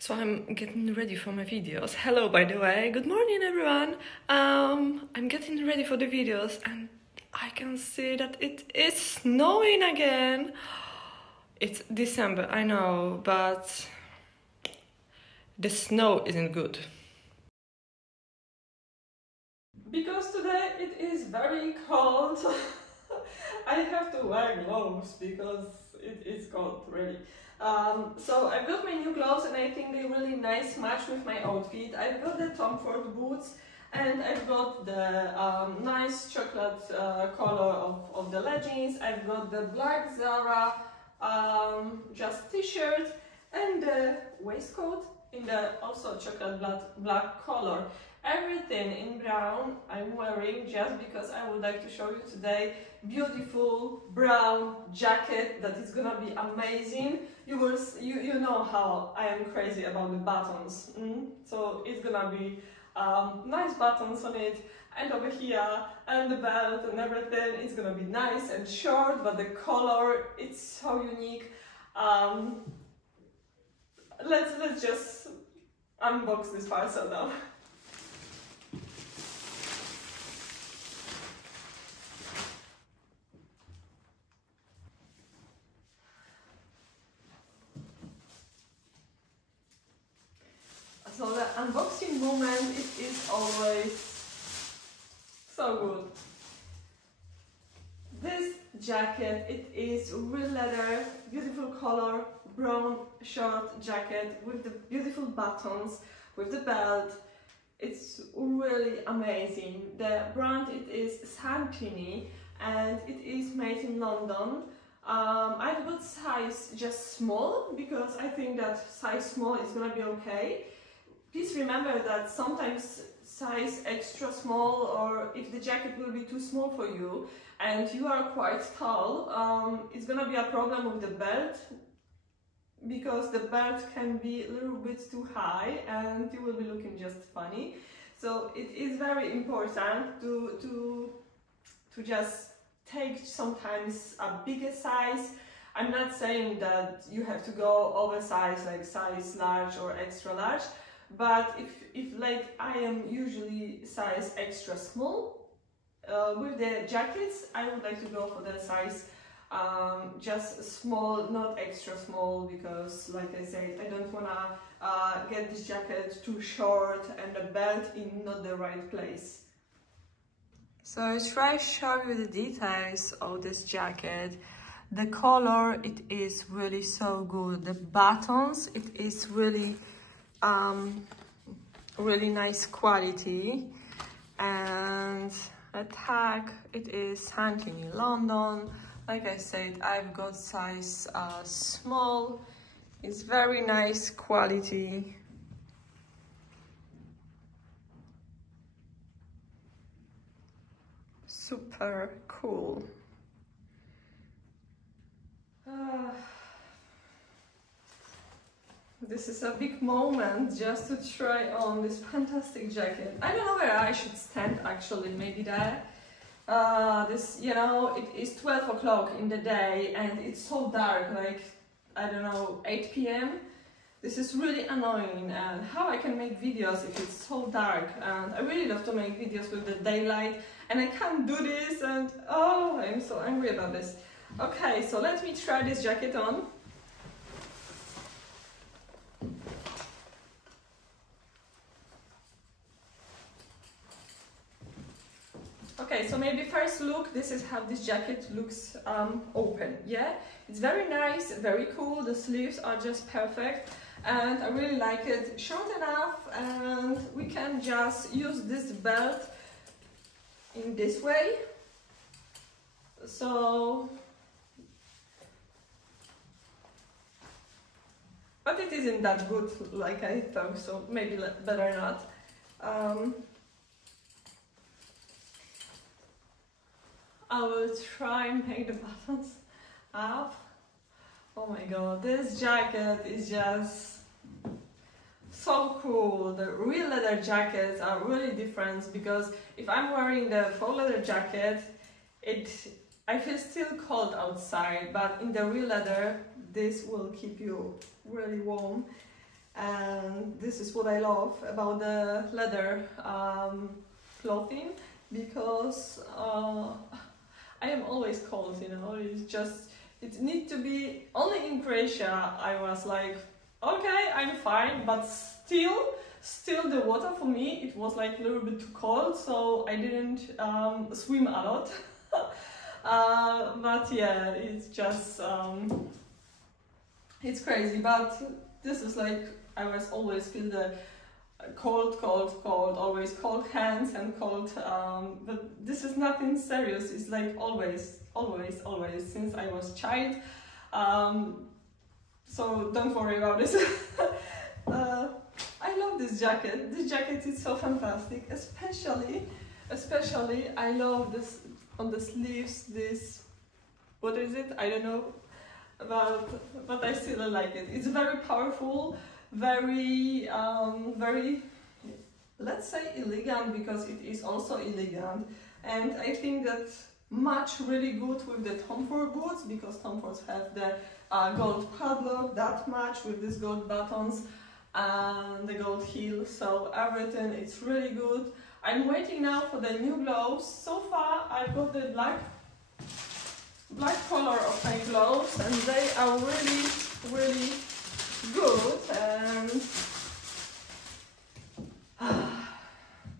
So I'm getting ready for my videos. Hello, by the way. Good morning, everyone. I'm getting ready for the videos and I can see that it is snowing again. It's December, I know, but the snow isn't good. Because today it is very cold. I have to wear gloves because it is cold, really. So I've got my new gloves and I think they're really nice match with my outfit. I've got the Tom Ford boots and I've got the nice chocolate color of the leggings. I've got the black Zara just t-shirt and the waistcoat in the also chocolate black color. Everything in brown I'm wearing just because I would like to show you today beautiful brown jacket that is gonna be amazing. You know how I am crazy about the buttons, so it's gonna be nice buttons on it, and over here and the belt and everything. It's gonna be nice and short, but the color, it's so unique. Let's just unbox this parcel now. So the unboxing moment, it is always so good. This jacket, it is real leather, beautiful color, brown short jacket with the beautiful buttons, with the belt. It's really amazing. The brand, it is Santini and it is made in London. I've got size just small because I think that size small is gonna be okay. Please remember that sometimes size extra small, or if the jacket will be too small for you and you are quite tall, it's gonna be a problem with the belt, because the belt can be a little bit too high and you will be looking just funny. So it is very important to just take sometimes a bigger size. I'm not saying that you have to go oversized like size large or extra large, but if like I am usually size extra small, with the jackets I would like to go for the size just small, not extra small, because like I said, I don't wanna get this jacket too short and the belt in not the right place. So I'll try to show you the details of this jacket. The color, it is really so good. The buttons, it is really really nice quality, and the tag, it is Santini London. Like I said, I've got size small. It's very nice quality. Super cool. This is a big moment just to try on this fantastic jacket. I don't know where I should stand actually, maybe there. You know, it is 12 o'clock in the day and it's so dark, like, I don't know, 8 p.m. This is really annoying, and how I can make videos if it's so dark, and I really love to make videos with the daylight and I can't do this, and oh, I'm so angry about this. Okay, so let me try this jacket on. Okay, so maybe first look, this is how this jacket looks open, yeah? It's very nice, very cool, the sleeves are just perfect and I really like it. Short enough, and we can just use this belt in this way. So, but it isn't that good like I thought, so maybe better not. I will try and make the buttons up. Oh my god, this jacket is just so cool. The real leather jackets are really different, because if I'm wearing the faux leather jacket, I feel still cold outside, but in the real leather, this will keep you really warm. and this is what I love about the leather clothing, because I am always cold, you know. It's just, it needs to be, only in Croatia I was like, okay, I'm fine, but still the water for me, it was like a little bit too cold, so I didn't swim a lot. But yeah, it's just it's crazy. But this is like, I was always feel the cold, always cold hands and cold, but this is nothing serious. It's like always since I was child, so don't worry about this. I love this jacket. This jacket is so fantastic, especially I love this on the sleeves, this, what is it, I don't know, but I still like it. It's very powerful, very let's say elegant, because it is also elegant, and I think that match really good with the Tom Ford boots, because Tom Fords have the gold padlock that match with these gold buttons and the gold heel, so everything, it's really good. I'm waiting now for the new gloves. So far I've got the black color of my gloves, and they are really good, and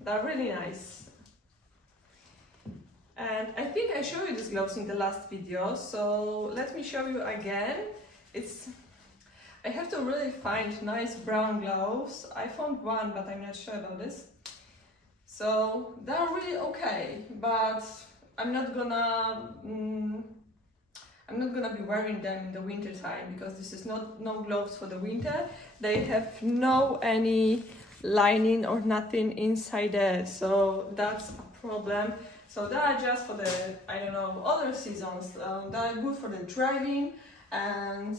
they're really nice. And I think I showed you these gloves in the last video, so let me show you again. I have to really find nice brown gloves. I found one, but I'm not sure about this. So they're really okay, but I'm not gonna be wearing them in the winter time, because this is no gloves for the winter. They have no any lining or nothing inside there, so that's a problem. So they are just for the, I don't know, other seasons. They are good for the driving and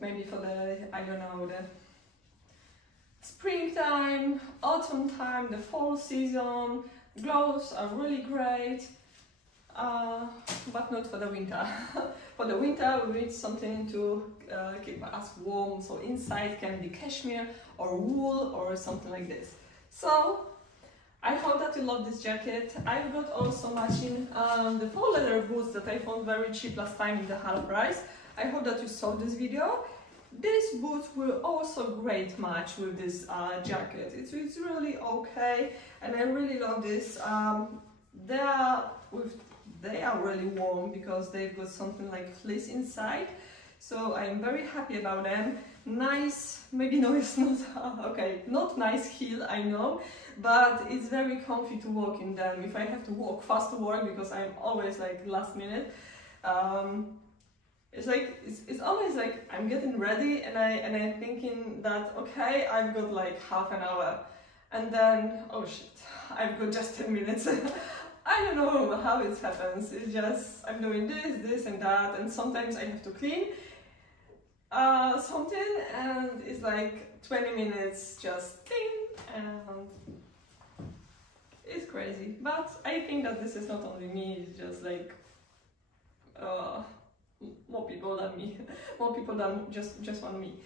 maybe for the, I don't know, the springtime, autumn time, the fall season. Gloves are really great, but not for the winter. For the winter we need something to keep us warm, so inside can be cashmere or wool or something like this. So I hope that you love this jacket. I've got also matching the faux leather boots that I found very cheap last time in the half price. I hope that you saw this video. These boots will also great match with this jacket. It's really okay, and I really love this. They are really warm because they've got something like fleece inside, so I'm very happy about them. Nice, maybe no, it's not okay, not nice heel, I know, but it's very comfy to walk in them. If I have to walk fast to work, because I'm always like last minute, it's like it's always like I'm getting ready and I'm thinking that okay, I've got like half an hour, and then oh shit, I've got just 10 minutes. I don't know how it happens. It's just I'm doing this and that, and sometimes I have to clean something, and it's like 20 minutes just clean, and it's crazy. But I think that this is not only me, it's just like more people than me, more people than just one me.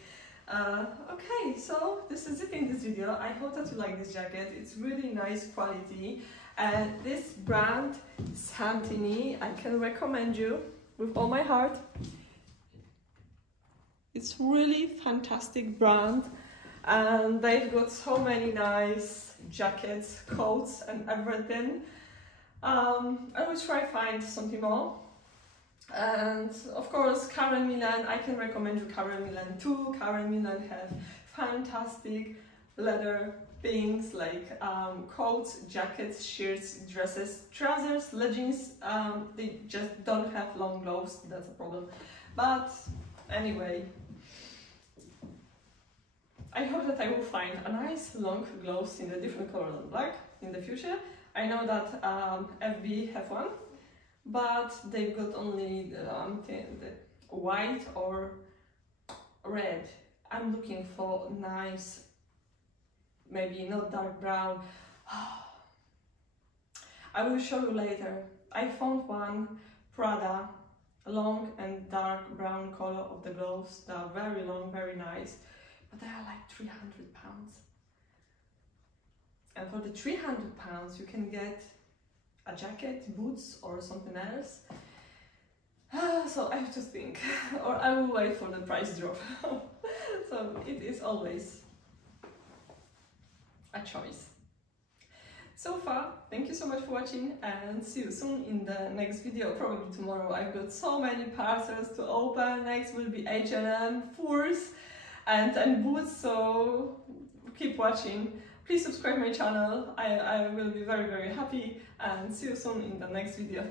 Okay, so this is it in this video. I hope that you like this jacket. It's really nice quality, and this brand Santini I can recommend you with all my heart. It's really fantastic brand, and they've got so many nice jackets, coats and everything. I will try find something more. And of course Karen Millen, I can recommend you Karen Millen too. Karen Millen have fantastic leather things like coats, jackets, shirts, dresses, trousers, leggings. They just don't have long gloves, that's a problem. But anyway, I hope that I will find a nice long gloves in a different color than black in the future. I know that FB have one, but they've got only the white or red. I'm looking for nice, maybe not dark brown. I will show you later. I found one Prada long and dark brown color of the gloves. They are very long, very nice, but they are like £300. And for the £300 you can get a jacket, boots or something else. So I have to think, or I will wait for the price drop. So it is always a choice. So far, thank you so much for watching and see you soon in the next video, probably tomorrow. I've got so many parcels to open. Next will be H&M, furs and boots, so keep watching. Please subscribe my channel. I will be very happy, and see you soon in the next video.